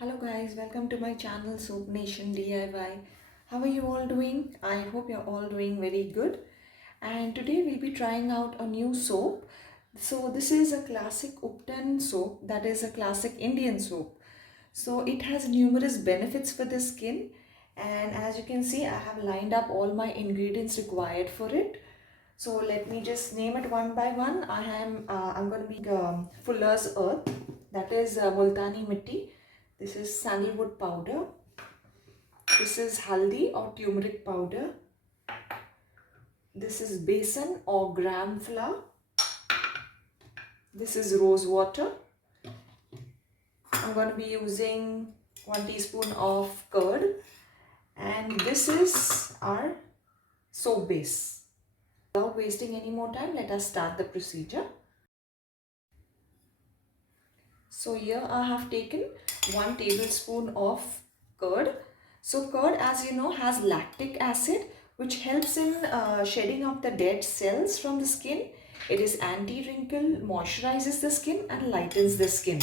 Hello guys, welcome to my channel Soap Nation DIY. How are you all doing? I hope you're all doing very good. And today we'll be trying out a new soap. So this is a classic Ubtan soap, that is a classic Indian soap. So it has numerous benefits for the skin, and as you can see I have lined up all my ingredients required for it. So let me just name it one by one. I'm going to be Fuller's Earth, that is Multani Mitti. This is sandalwood powder. This is haldi or turmeric powder. This is besan or gram flour. This is rose water. I'm going to be using 1 teaspoon of curd, and this is our soap base. Without wasting any more time, let us start the procedure. So here I have taken 1 tablespoon of curd. So curd, as you know, has lactic acid, which helps in shedding of the dead cells from the skin. It is anti-wrinkle, moisturizes the skin and lightens the skin.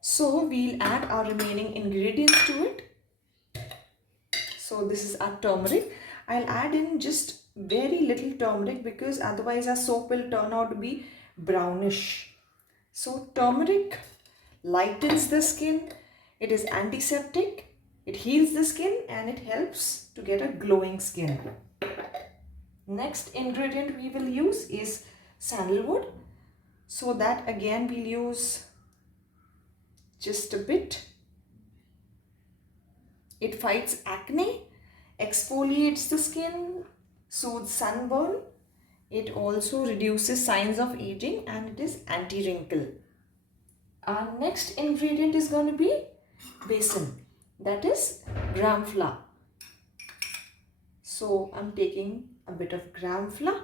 So we'll add our remaining ingredients to it. So this is our turmeric. I'll add in just very little turmeric because otherwise our soap will turn out to be brownish. So turmeric lightens the skin, it is antiseptic, it heals the skin and it helps to get a glowing skin. Next ingredient we will use is sandalwood. So that again we'll use just a bit. It fights acne, exfoliates the skin, soothes sunburn. It also reduces signs of aging and it is anti-wrinkle. Our next ingredient is going to be besan, that is gram flour. So I'm taking a bit of gram flour.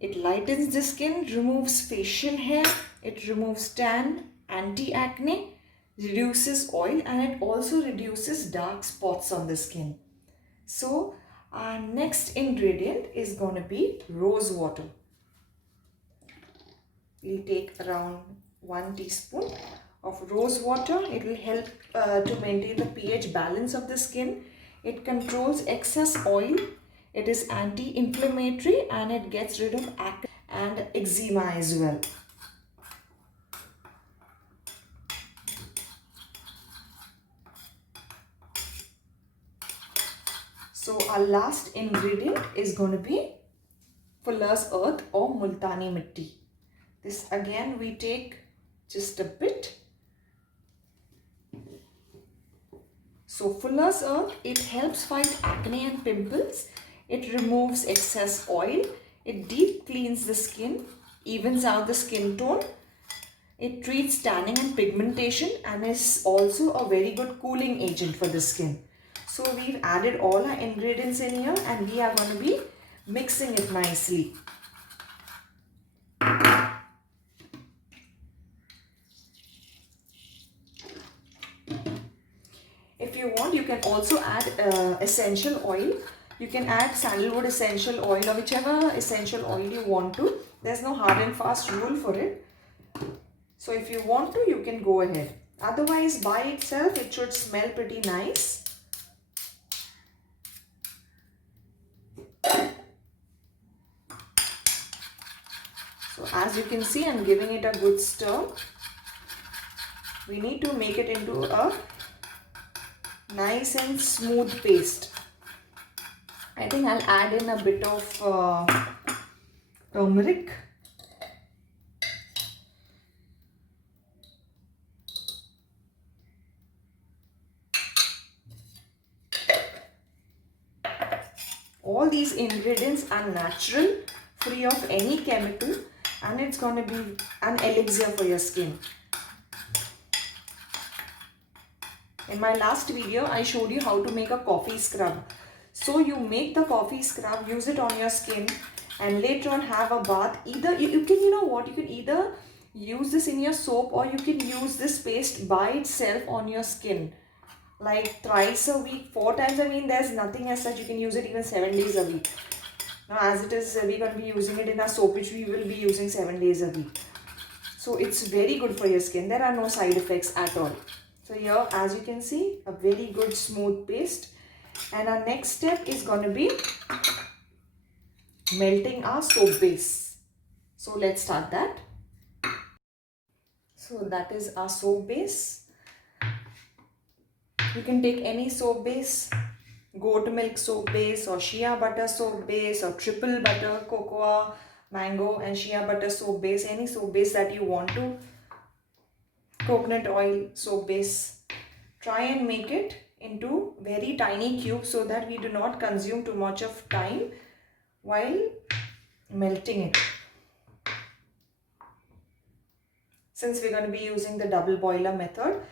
It lightens the skin, removes facial hair, it removes tan, anti-acne, reduces oil, and it also reduces dark spots on the skin. So our next ingredient is going to be rose water. We'll take around 1 teaspoon of rose water. It will help to maintain the pH balance of the skin. It controls excess oil. It is anti-inflammatory and it gets rid of acne and eczema as well. So our last ingredient is going to be Fuller's Earth or Multani Mitti. This again we take just a bit. So Fuller's Earth, it helps fight acne and pimples. It removes excess oil. It deep cleans the skin, evens out the skin tone. It treats tanning and pigmentation and is also a very good cooling agent for the skin. So we've added all our ingredients in here and we are going to be mixing it nicely. If you want, you can also add essential oil. You can add sandalwood essential oil or whichever essential oil you want to. There's no hard and fast rule for it. So if you want to, you can go ahead. Otherwise, by itself, it should smell pretty nice. So as you can see, I'm giving it a good stir. We need to make it into a nice and smooth paste. I think I'll add in a bit of turmeric. All these ingredients are natural, free of any chemical, and it's going to be an elixir for your skin. In my last video, I showed you how to make a coffee scrub. So you make the coffee scrub, use it on your skin, and later on have a bath. Either you can, you can either use this in your soap or you can use this paste by itself on your skin. Like thrice a week, 4 times. I mean, there's nothing as such. You can use it even 7 days a week. Now, as it is, we're going to be using it in our soap, which we will be using 7 days a week. So it's very good for your skin. There are no side effects at all. So here, as you can see, a very good smooth paste. And our next step is going to be melting our soap base. So let's start that. So that is our soap base. You can take any soap base, goat milk soap base or shea butter soap base or triple butter, cocoa, mango and shea butter soap base, any soap base that you want to, coconut oil soap base. Try and make it into very tiny cubes so that we do not consume too much of time while melting it. Since we're going to be using the double boiler method.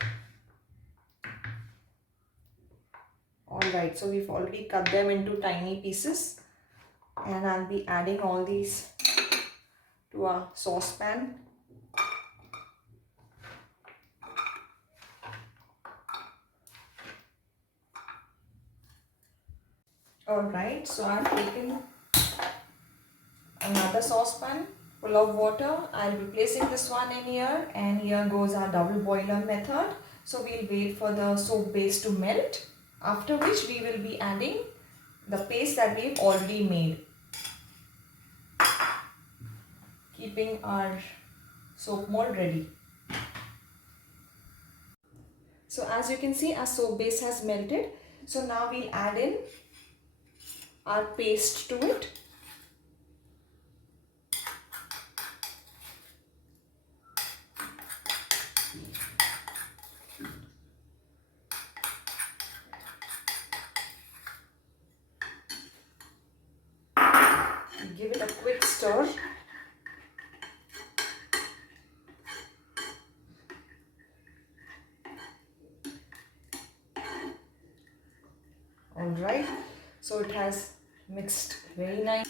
Alright, so we've already cut them into tiny pieces and I'll be adding all these to our saucepan. Alright, so I've taken another saucepan full of water. I'll be placing this one in here and here goes our double boiler method. So we'll wait for the soap base to melt, after which we will be adding the paste that we've already made. Keeping our soap mold ready. So as you can see, our soap base has melted. So now we'll add in our paste to it. Give it a quick stir. Alright, so it has mixed very nice.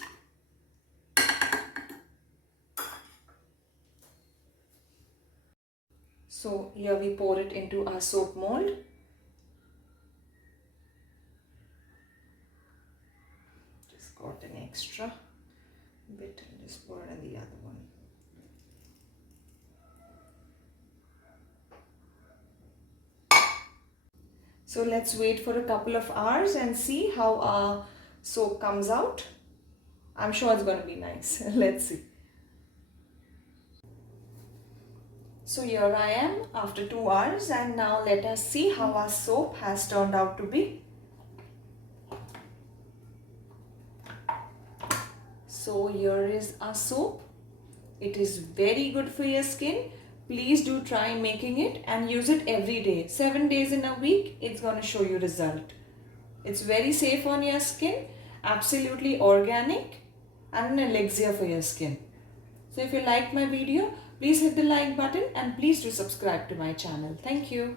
So here we pour it into our soap mold. Just got an extra bit and just pour it in the other one. So let's wait for a couple of hours and see how our soap comes out. I'm sure it's going to be nice. Let's see. So here I am after 2 hours and now let us see how our soap has turned out to be. So here is our soap. It is very good for your skin. Please do try making it and use it every day. 7 days in a week, it's going to show you result. It's very safe on your skin, absolutely organic and an elixir for your skin. So if you liked my video, please hit the like button and please do subscribe to my channel. Thank you.